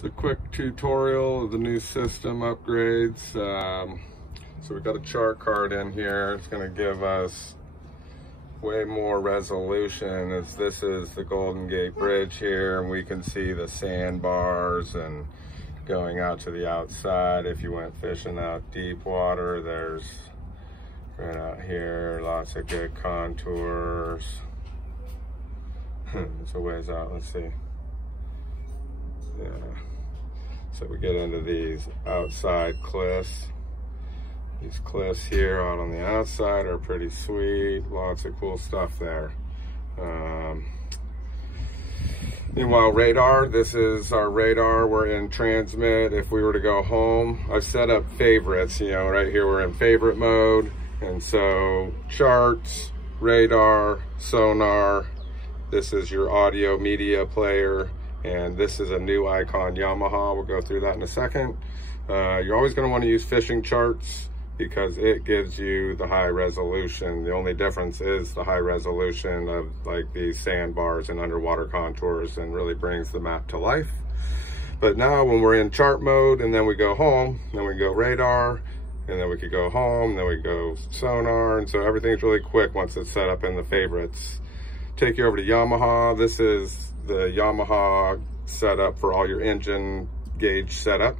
It's a quick tutorial of the new system upgrades. So we've got a chart card in here. It's going to give us way more resolution, as this is the Golden Gate Bridge here, and we can see the sandbars and going out to the outside. If you went fishing out deep water, there's right out here, lots of good contours. It's a ways out, let's see. Yeah. So we get into these outside cliffs. These cliffs here out on the outside are pretty sweet. Lots of cool stuff there. Meanwhile, radar, this is our radar. We're in transmit. If we were to go home, I've set up favorites, you know, right here we're in favorite mode. And so charts, radar, sonar, this is your audio media player. And this is a new icon, Yamaha. We'll go through that in a second. You're always going to want to use fishing charts because it gives you the high resolution. The only difference is the high resolution of like these sandbars and underwater contours, and really brings the map to life. But now when we're in chart mode and then we go home, then we go radar, and then we could go home, then we go sonar. And so everything's really quick once it's set up in the favorites. Take you over to Yamaha. This is the Yamaha setup for all your engine gauge setup.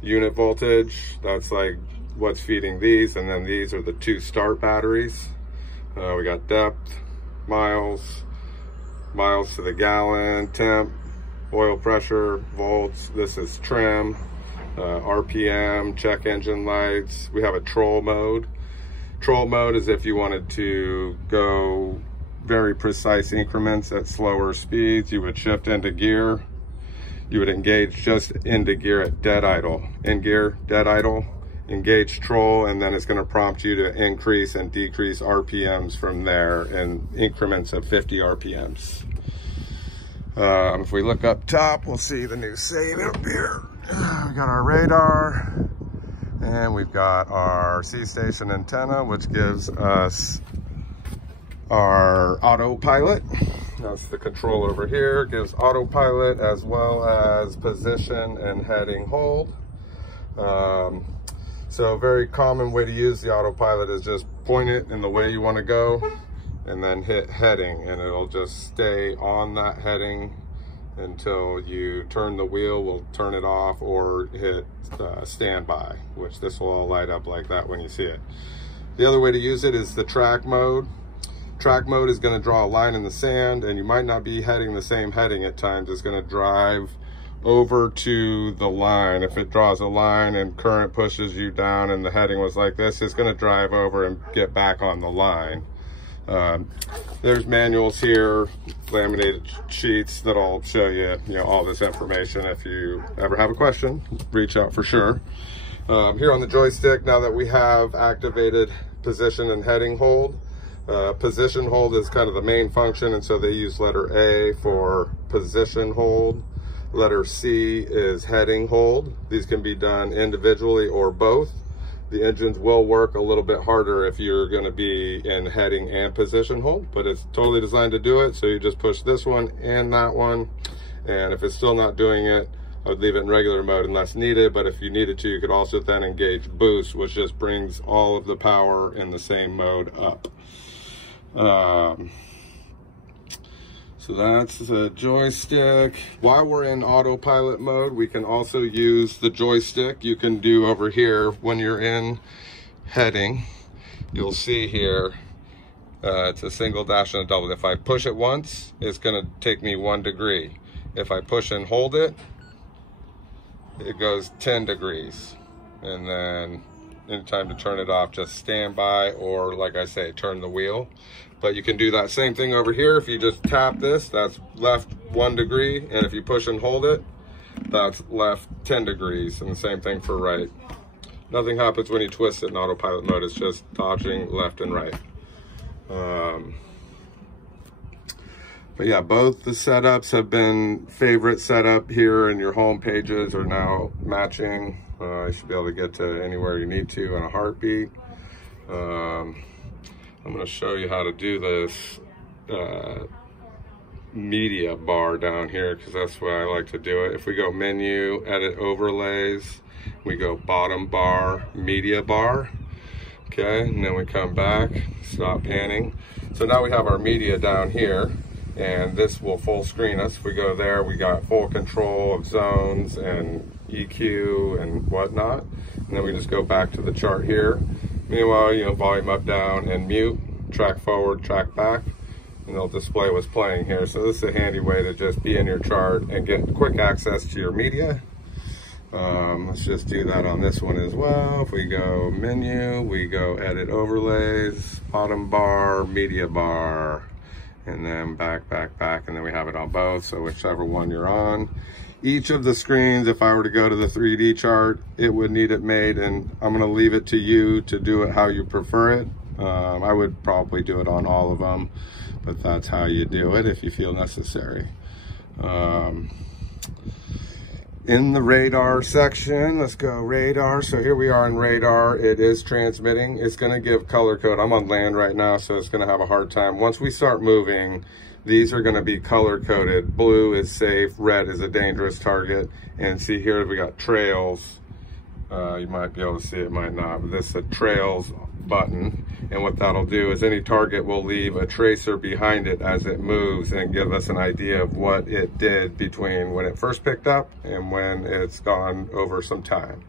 Unit voltage, that's like what's feeding these, and then these are the two start batteries. We got depth, miles to the gallon, temp, oil pressure, volts. This is trim, RPM, check engine lights. We have a troll mode. Troll mode is if you wanted to go very precise increments at slower speeds. You would shift into gear. You would engage just into gear at dead idle. In gear, dead idle, engage troll, and then it's going to prompt you to increase and decrease RPMs from there in increments of 50 RPMs. If we look up top, we'll see the new save up here. We got our radar, and we've got our sea station antenna, which gives us our autopilot. That's the control over here. It gives autopilot as well as position and heading hold. So a very common way to use the autopilot is just point it in the way you want to go and then hit heading, and it'll just stay on that heading until you turn the wheel. We'll turn it off or hit standby, which this will all light up like that when you see it. The other way to use it is the track mode. Track mode is going to draw a line in the sand, and you might not be heading the same heading at times. It's going to drive over to the line. If it draws a line and current pushes you down and the heading was like this, it's going to drive over and get back on the line. There's manuals here, laminated sheets that'll show you, all this information. If you ever have a question, reach out for sure. Here on the joystick, now that we have activated position and heading hold, position hold is kind of the main function, and so they use letter A for position hold. Letter C is heading hold. These can be done individually or both. The engines will work a little bit harder if you're going to be in heading and position hold, but it's totally designed to do it. So you just push this one and that one, and if it's still not doing it, I would leave it in regular mode unless needed. But if you needed to, you could also then engage boost, which just brings all of the power in the same mode up. So that's the joystick. While we're in autopilot mode, we can also use the joystick. You can do over here when you're in heading, you'll see here, it's a single dash and a double. If I push it once, it's gonna take me 1 degree. If I push and hold it, it goes 10 degrees. And then anytime to turn it off, just stand by, or like I say, turn the wheel. But you can do that same thing over here. If you just tap this, that's left 1 degree. And if you push and hold it, that's left 10 degrees. And the same thing for right. Nothing happens when you twist it in autopilot mode. It's just dodging left and right. But yeah, both the setups have been favorite setup here, and your home pages are now matching. You should be able to get to anywhere you need to in a heartbeat. I'm going to show you how to do this media bar down here because that's why I like to do it. If we go menu, edit overlays, we go bottom bar, media bar. Okay, and then we come back, stop panning. So now we have our media down here, and this will full screen us. If we go there, we got full control of zones and EQ and whatnot. And then we just go back to the chart here. Meanwhile, you know, volume up, down, and mute, track forward, track back, and it'll display what's playing here. So this is a handy way to just be in your chart and get quick access to your media. Let's just do that on this one as well. If we go menu, we go edit overlays, bottom bar, media bar, and then back, and then we have it on both. So whichever one you're on. Each of the screens, if I were to go to the 3D chart, it would need it made, and I'm gonna leave it to you to do it how you prefer it. I would probably do it on all of them, but that's how you do it if you feel necessary. In the radar section, let's go radar. So here we are in radar. It is transmitting. It's gonna give color code. I'm on land right now, so it's gonna have a hard time. Once we start moving, these are gonna be color coded. Blue is safe, red is a dangerous target. And see here, we got trails. You might be able to see it, might not, but this is a trails button. And what that'll do is any target will leave a tracer behind it as it moves and give us an idea of what it did between when it first picked up and when it's gone over some time.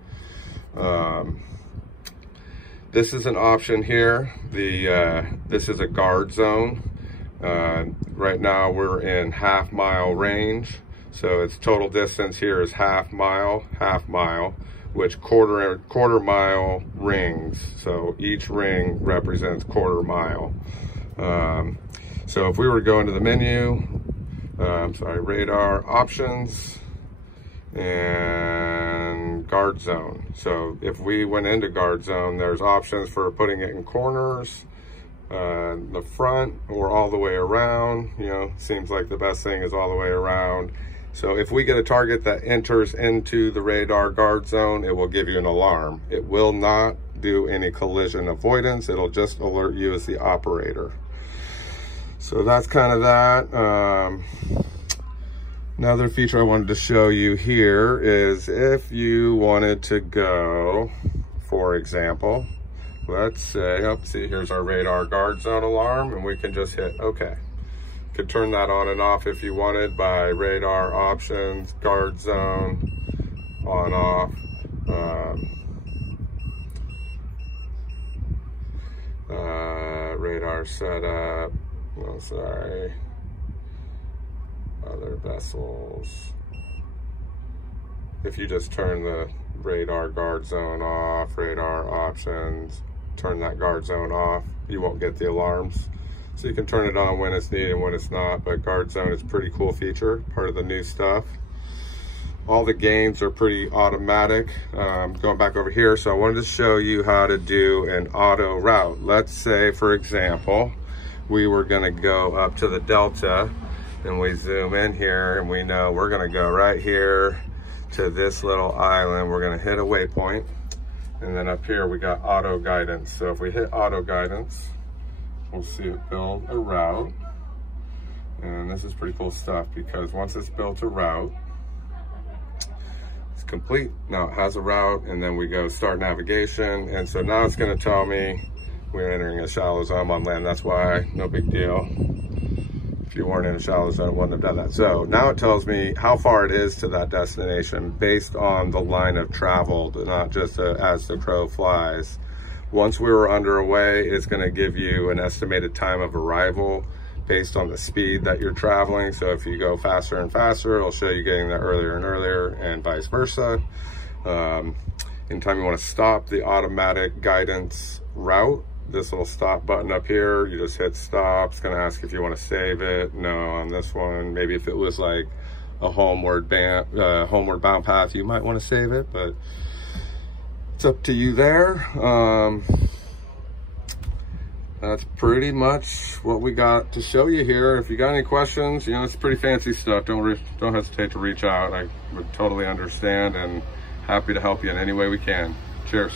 This is an option here. This is a guard zone. Right now we're in half-mile range. So its total distance here is half mile, which quarter mile rings. So each ring represents quarter mile. So if we were to go into the menu, radar options and guard zone. So if we went into guard zone, there's options for putting it in corners, the front, or all the way around. You know, seems like the best thing is all the way around. So if we get a target that enters into the radar guard zone, it will give you an alarm. It will not do any collision avoidance. It'll just alert you as the operator. So that's kind of that. Another feature I wanted to show you here is if you wanted to go, for example, let's say, see, here's our radar guard zone alarm, and we can just hit OK. Could turn that on and off if you wanted by radar options, guard zone, on, off. Radar setup, oh, sorry, other vessels. If you just turn the radar guard zone off, radar options, turn that guard zone off, you won't get the alarms. So you can turn it on when it's needed and when it's not, but guard zone is a pretty cool feature, part of the new stuff. All the gains are pretty automatic. Going back over here, so I wanted to show you how to do an auto route. Let's say, for example, we were gonna go up to the Delta, and we zoom in here, and we know we're gonna go right here to this little island. We're gonna hit a waypoint, and then up here we got auto guidance. So if we hit auto guidance, we'll see it build a route. And this is pretty cool stuff because once it's built a route, it's complete. Now it has a route, and then we go start navigation. And so now it's gonna tell me we're entering a shallow zone on land. That's why, no big deal. If you weren't in a shallow zone, it wouldn't have done that. So now it tells me how far it is to that destination based on the line of travel, not just as the crow flies. Once we were underway, it's gonna give you an estimated time of arrival based on the speed that you're traveling. So if you go faster and faster, it'll show you getting there earlier and earlier, and vice versa. Anytime you wanna stop the automatic guidance route, this little stop button up here, you just hit stop. It's gonna ask if you wanna save it. No, on this one, maybe if it was like a homeward bound path, you might wanna save it, but it's up to you there. That's pretty much what we got to show you here. If you got any questions, you know, it's pretty fancy stuff. Don't hesitate to reach out. I would totally understand and happy to help you in any way we can. Cheers.